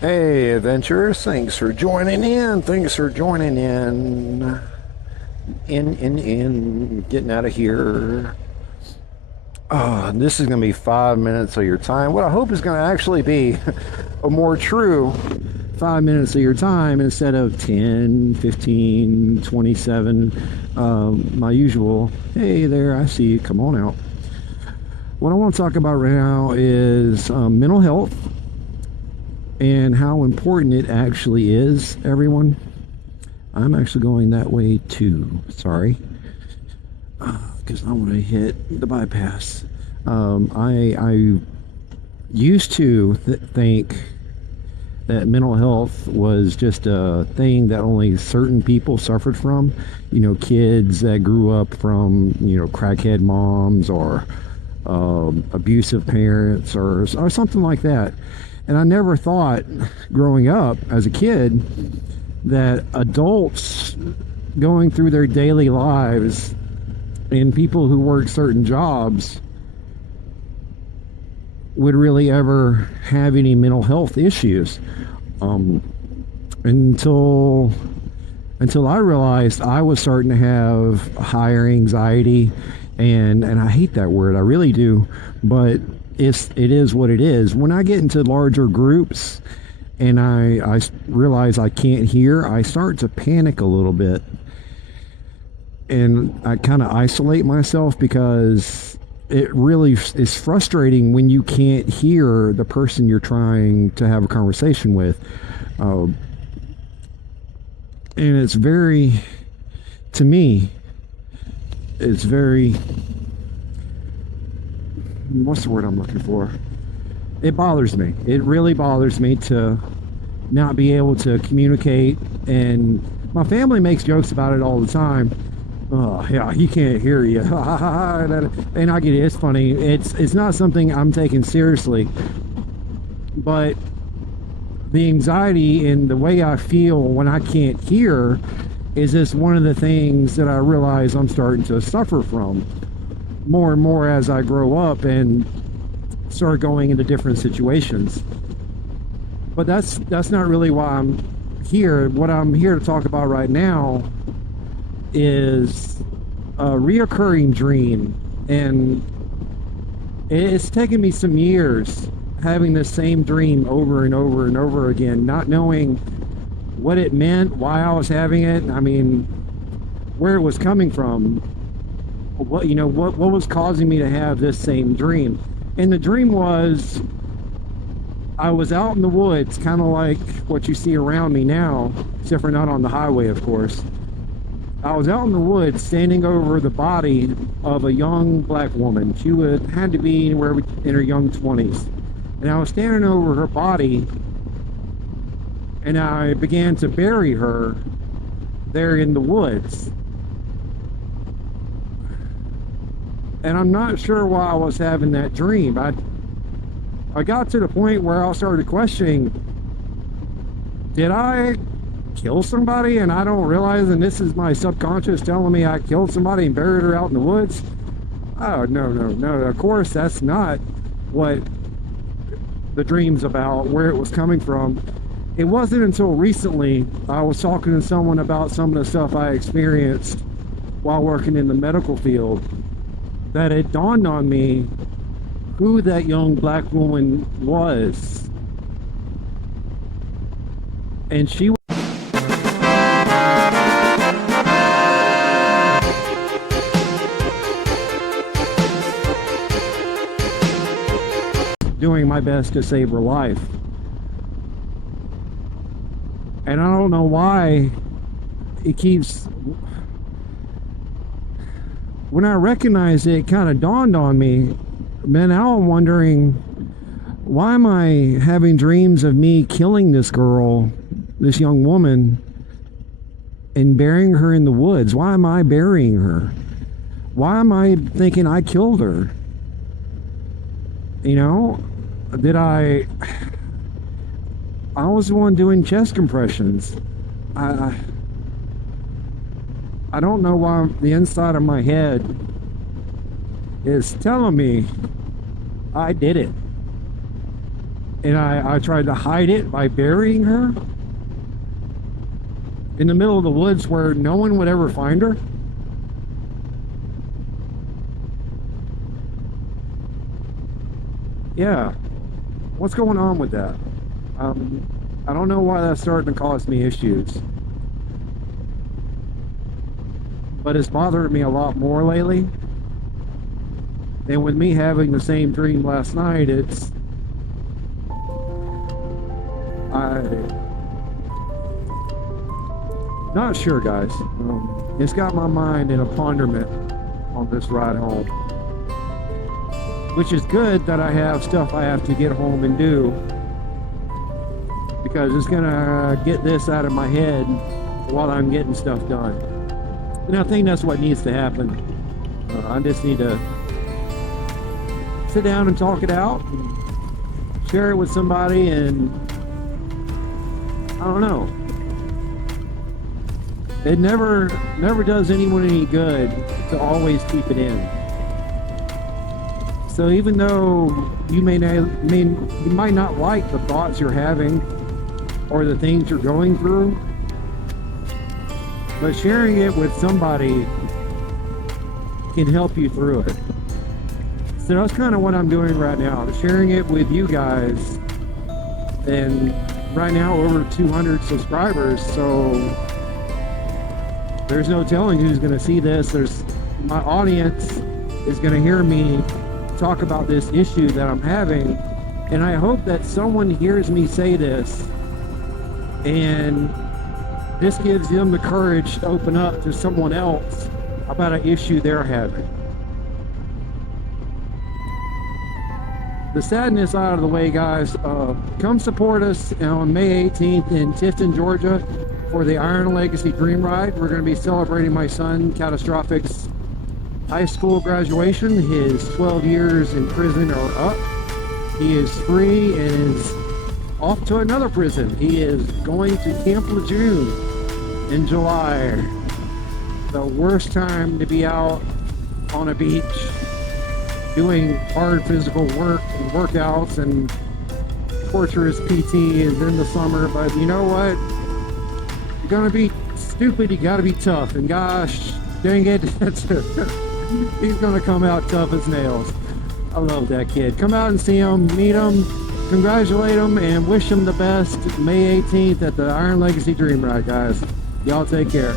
Hey, adventurers, thanks for joining in. Thanks for joining in. Getting out of here. This is going to be 5 minutes of your time. What I hope is going to actually be a more true 5 minutes of your time instead of 10, 15, 27. My usual, hey there, I see you, come on out. What I want to talk about right now is mental health and how important it actually is, everyone. I'm actually going that way too, sorry, because I want to hit the bypass. I used to think that mental health was just a thing that only certain people suffered from. You know, kids that grew up from, crackhead moms or abusive parents or something like that. And I never thought growing up as a kid that adults going through their daily lives and people who work certain jobs would really ever have any mental health issues. Until I realized I was starting to have higher anxiety, and I hate that word, I really do, but it is what it is. When I get into larger groups and I realize I can't hear, I start to panic a little bit, and I kind of isolate myself because it really is frustrating when you can't hear the person you're trying to have a conversation with. And it's very, to me, it's very, what's the word I'm looking for? It bothers me. It really bothers me to not be able to communicate. And my family makes jokes about it all the time. Oh yeah, he can't hear you. And I get it, it's funny. It's not something I'm taking seriously, but the anxiety and the way I feel when I can't hear is just one of the things that I realize I'm starting to suffer from more and more as I grow up and start going into different situations. But that's not really why I'm here. What I'm here to talk about right now is a reoccurring dream, and it's taken me some years having the same dream over and over and over again, not knowing what it meant, why I was having it, I mean, where it was coming from, what was causing me to have this same dream. And the dream was, I was out in the woods, kind of like what you see around me now, except for not on the highway, of course. I was out in the woods standing over the body of a young black woman. She had to be anywhere in her young 20s. And I was standing over her body, and I began to bury her there in the woods. And I'm not sure why I was having that dream. I got to the point where I started questioning, did I kill somebody and I don't realize, and this is my subconscious telling me I killed somebody and buried her out in the woods? Oh, no, of course that's not what the dream's about, where it was coming from. It wasn't until recently I was talking to someone about some of the stuff I experienced while working in the medical field that it dawned on me who that young black woman was. And she doing my best to save her life. And I don't know why it keeps, when I recognized it, it kind of dawned on me. Man, now I'm wondering, why am I having dreams of me killing this girl, this young woman, and burying her in the woods? Why am I burying her? Why am I thinking I killed her? Did I was the one doing chest compressions. I don't know why the inside of my head is telling me I did it. And I tried to hide it by burying her in the middle of the woods where no one would ever find her. Yeah, what's going on with that? I don't know why that's starting to cause me issues, but it's bothering me a lot more lately. And with me having the same dream last night, not sure, guys. It's got my mind in a ponderment on this ride home, which is good that I have stuff I have to get home and do, because it's gonna get this out of my head while I'm getting stuff done. And I think that's what needs to happen. I just need to sit down and talk it out, and share it with somebody, and I don't know. It never does anyone any good to always keep it in. So even though you you might not like the thoughts you're having or the things you're going through, but sharing it with somebody can help you through it. So that's kind of what I'm doing right now, sharing it with you guys. And right now over 200 subscribers, so there's no telling who's going to see this. My audience is going to hear me talk about this issue that I'm having, and I hope that someone hears me say this and this gives them the courage to open up to someone else about an issue they're having. The sadness out of the way, guys. Come support us on May 18th in Tifton, Georgia for the Iron Legacy Dream Ride. We're going to be celebrating my son Catastrophic's high school graduation. His 12 years in prison are up. He is free and is off to another prison. He is going to Camp Lejeune in July. The worst time to be out on a beach doing hard physical work and workouts and torturous PT is in the summer. But you know what? You're gonna be stupid, you gotta be tough, and gosh dang it, he's gonna come out tough as nails. I love that kid. Come out and see him, meet him, congratulate him, and wish him the best May 18th at the Iron Legacy Dream Ride, guys. Y'all take care.